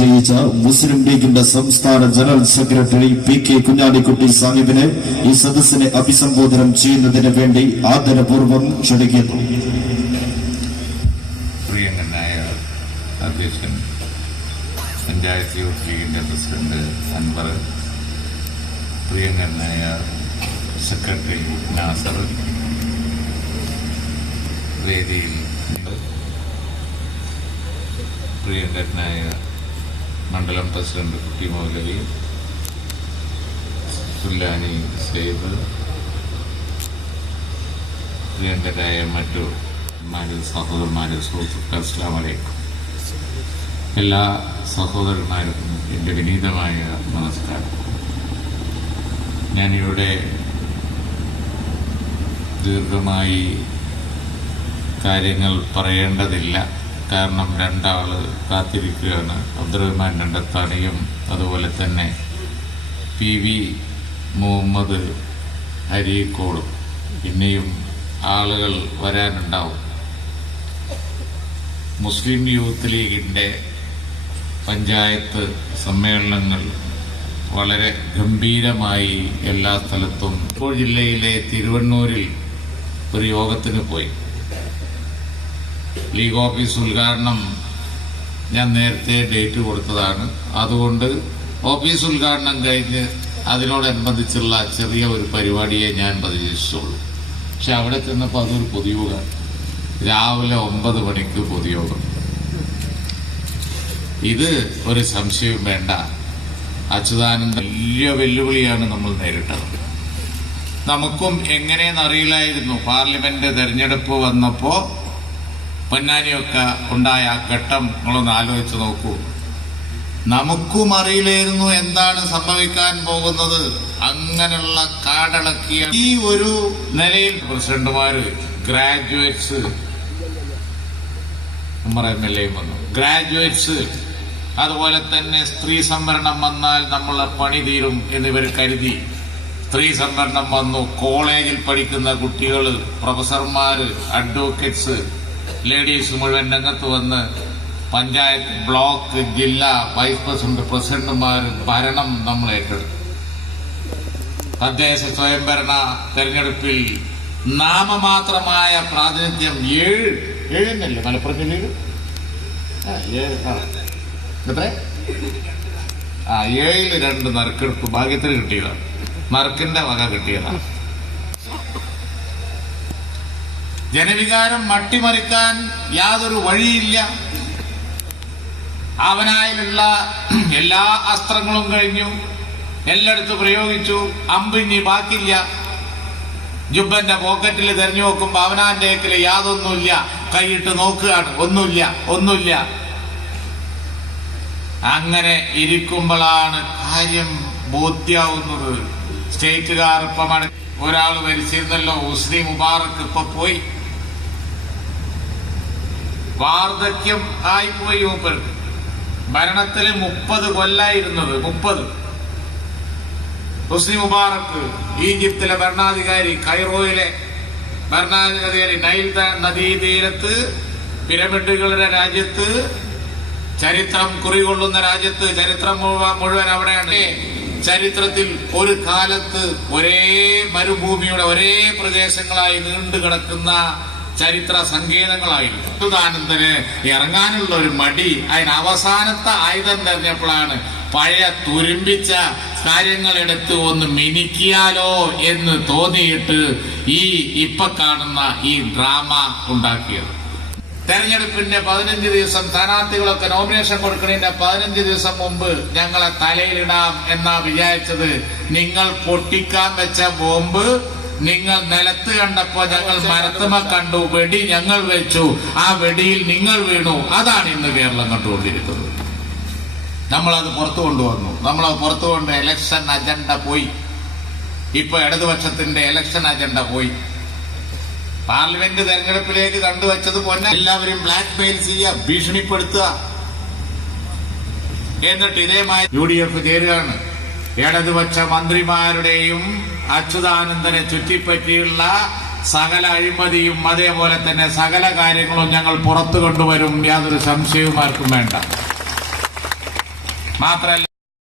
ജയിച്ച മുസ്ലിം ലീഗിന്റെ സംസ്ഥാന ജനറൽ സെക്രട്ടറി PK കുഞ്ഞാലിക്കുട്ടി സാഹിബിനെ ഈ സദസ്സിനെ അഭിസംബോധന ചെയ്യുന്നതിന് വേണ്ടി ആദരപൂർവ്വം ക്ഷണിക്കുന്നു. പ്രിയങ്കനായ അധ്യക്ഷൻ പഞ്ചായത്ത് യൂത്ത് ലീഗിന്റെ പ്രസിഡന്റ് അൻവർ, പ്രിയങ്കനായ സെക്രട്ടറി നാസർ, വേദിയിൽ പ്രിയങ്കനായ മണ്ഡലം പ്രസിഡന്റ് കുട്ടി മൗലവി, സുല്ലാനി സൈബ്, പ്രിയങ്കരായ മറ്റു സഹോദരന്മാരെ, സുഹൃത്തുക്കൾ, അസ്സലാമു അലൈക്കും. എല്ലാ സഹോദരന്മാർക്കും എൻ്റെ വിനീതമായ നമസ്കാരം. ഞാനിവിടെ ദീർഘമായി കാര്യങ്ങൾ പറയേണ്ടതില്ല. കാരണം രണ്ടാള് കാത്തിരിക്കുകയാണ്. അബ്ദുറഹ്മാൻ രണ്ടത്താണിയും അതുപോലെ തന്നെ PV മുഹമ്മദ് അരീക്കോടും. ഇനിയും ആളുകൾ വരാനുണ്ടാവും. മുസ്ലിം യൂത്ത് ലീഗിൻ്റെ പഞ്ചായത്ത് സമ്മേളനങ്ങൾ വളരെ ഗംഭീരമായി എല്ലാ സ്ഥലത്തും. ഇപ്പോൾ ജില്ലയിലെ തിരുവണ്ണൂരിൽ ഒരു യോഗത്തിന് പോയി. ലീഗ് ഓഫീസ് ഉദ്ഘാടനം ഞാൻ നേരത്തെ ഡേറ്റ് കൊടുത്തതാണ്. അതുകൊണ്ട് ഓഫീസ് ഉദ്ഘാടനം കഴിഞ്ഞ് അതിനോടനുബന്ധിച്ചുള്ള ചെറിയ ഒരു പരിപാടിയെ ഞാൻ പ്രതീക്ഷിച്ചുള്ളൂ. പക്ഷെ അവിടെ ചെന്നപ്പോൾ അതൊരു പൊതുയോഗം. രാവിലെ 9 മണിക്ക് പൊതുയോഗം. ഇത് ഒരു സംശയവും വേണ്ട. അച്യുതാനന്ദ വലിയ വെല്ലുവിളിയാണ് നമ്മൾ നേരിട്ടത്. നമുക്കും എങ്ങനെയെന്നറിയില്ലായിരുന്നു. പാർലമെന്റ് തെരഞ്ഞെടുപ്പ് വന്നപ്പോ പൊന്നാനിയൊക്കെ ഉണ്ടായ ആ ഘട്ടം നിങ്ങളൊന്ന് ആലോചിച്ച് നോക്കൂ. നമുക്കും അറിയില്ലായിരുന്നു എന്താണ് സംഭവിക്കാൻ പോകുന്നത്. അങ്ങനെയുള്ള കാടടക്കിയ ഈ ഒരു നിലയിൽ പ്രസിഡന്റുമാര്, ഗ്രാജുവേറ്റ്സ്, നമ്മുടെ MLA വന്നു, ഗ്രാജുവേറ്റ്സ്, അതുപോലെ തന്നെ സ്ത്രീ സംവരണം വന്നാൽ നമ്മളെ പണി തീരും എന്നിവർ കരുതി സ്ത്രീ സംവരണം വന്നു. കോളേജിൽ പഠിക്കുന്ന കുട്ടികൾ, പ്രൊഫസർമാര്, അഡ്വക്കേറ്റ്സ്, ലേഡീസ് മുഴുവൻ രംഗത്ത് വന്ന് പഞ്ചായത്ത്, ബ്ലോക്ക്, ജില്ലാ വൈസ് പ്രസിഡന്റ്, പ്രസിഡന്റുമാർ ഭരണം നമ്മൾ ഏറ്റെടുത്തു. തദ്ദേശ സ്വയംഭരണ തെരഞ്ഞെടുപ്പിൽ നാമമാത്രമായ പ്രാതിനിധ്യം 7 മലപ്പുറം ജില്ലയിൽ 7 നറുക്കെടുപ്പ് ഭാഗ്യത്തിന് കിട്ടിയതാണ്. നറുക്കിന്റെ വക കിട്ടിയതാണ്. ജനവികാരം മട്ടിമറിക്കാൻ യാതൊരു വഴിയില്ല. അവനായുള്ള എല്ലാ അസ്ത്രങ്ങളും കഴിഞ്ഞു, എല്ലായിടത്തും പ്രയോഗിച്ചു. അമ്പിഞ്ഞി ബാക്കില്ല. ജുബന്റെ പോക്കറ്റിൽ തെരഞ്ഞു നോക്കുമ്പോ അവനാന്റെ ഏക്കില് യാതൊന്നുമില്ല. കൈയിട്ട് നോക്കുകയാണ്, ഒന്നുമില്ല. അങ്ങനെ ഇരിക്കുമ്പോഴാണ് കാര്യം ബോധ്യാവുന്നത്. സ്റ്റേറ്റുകാർ ഇപ്പമാണ്. ഒരാൾ ഭരിച്ചിരുന്നല്ലോ, ഹുസ്നി മുബാറക്ക്, ഇപ്പൊ പോയി. വാർദ്ധക്യം ആയിപ്പോയി മൂപ്പർക്ക്. ഭരണത്തില് 30 കൊല്ലായിരുന്നത്. 30. ഹുസ്നി മുബാറക്ക് ഈജിപ്തിലെ ഭരണാധികാരി, കൈറോയിലെ ഭരണാധികാരി, നൈൽ നദീതീരത്ത്, പിരമിഡുകളുടെ രാജ്യത്ത്, ചരിത്രം കുറികൊള്ളുന്ന രാജ്യത്ത്, ചരിത്രം മുഴുവൻ അവിടെയാണ്. ചരിത്രത്തിൽ ഒരു കാലത്ത് ഒരേ മരുഭൂമിയുടെ ഒരേ പ്രദേശങ്ങളായി നീണ്ടു കിടക്കുന്ന ചരിത്ര സങ്കേതങ്ങളായിരുന്നു. അച്യുതാനന്ദന് ഇറങ്ങാനുള്ള ഒരു മടി. അതിന് അവസാനത്തെ ആയുധം തെരഞ്ഞപ്പോഴാണ് പഴയ തുരുമ്പിച്ച കാര്യങ്ങളെടുത്ത് ഒന്ന് മിനിക്കിയാലോ എന്ന് തോന്നിയിട്ട് ഇപ്പൊ കാണുന്ന ഈ ഡ്രാമ ഉണ്ടാക്കിയത്. തെരഞ്ഞെടുപ്പിന്റെ 15 ദിവസം, സ്ഥാനാർത്ഥികളൊക്കെ നോമിനേഷൻ കൊടുക്കുന്നതിന്റെ 15 ദിവസം മുമ്പ് ഞങ്ങളെ തലയിലിടാം എന്നാ വിചാരിച്ചത്. നിങ്ങൾ പൊട്ടിക്കാൻ വെച്ച ബോംബ് നിങ്ങൾ നിലത്ത് കണ്ടപ്പോ ഞങ്ങൾ മരത്തുമ കണ്ടു, വെടി ഞങ്ങൾ വെച്ചു, ആ വെടിയിൽ നിങ്ങൾ വീണു. അതാണ് ഇന്ന് കേരളം കണ്ടുകൊണ്ടിരിക്കുന്നത്. നമ്മളത് പുറത്തു കൊണ്ടുവന്നു. നമ്മളത് പുറത്തുകൊണ്ട് ഇലക്ഷൻ അജണ്ട പോയി. ഇപ്പൊ ഇടതുപക്ഷത്തിന്റെ ഇലക്ഷൻ അജണ്ട പോയി. പാർലമെന്റ് തെരഞ്ഞെടുപ്പിലേക്ക് കണ്ടുവച്ചത് എല്ലാവരും ബ്ലാക്ക് മെയിൽ ചെയ്യുക, ഭീഷണിപ്പെടുത്തുക. എന്നിട്ട് ഇതേമായി UDF ചേരുകയാണ്. ഇടതുപക്ഷ മന്ത്രിമാരുടെയും അച്യുതാനന്ദനെ ചുറ്റിപ്പറ്റിയുള്ള സകല അഴിമതിയും അതേപോലെ തന്നെ സകല കാര്യങ്ങളും ഞങ്ങൾ പുറത്തു കൊണ്ടുവരും. യാതൊരു സംശയവും ആർക്കും വേണ്ട. മാത്രമല്ല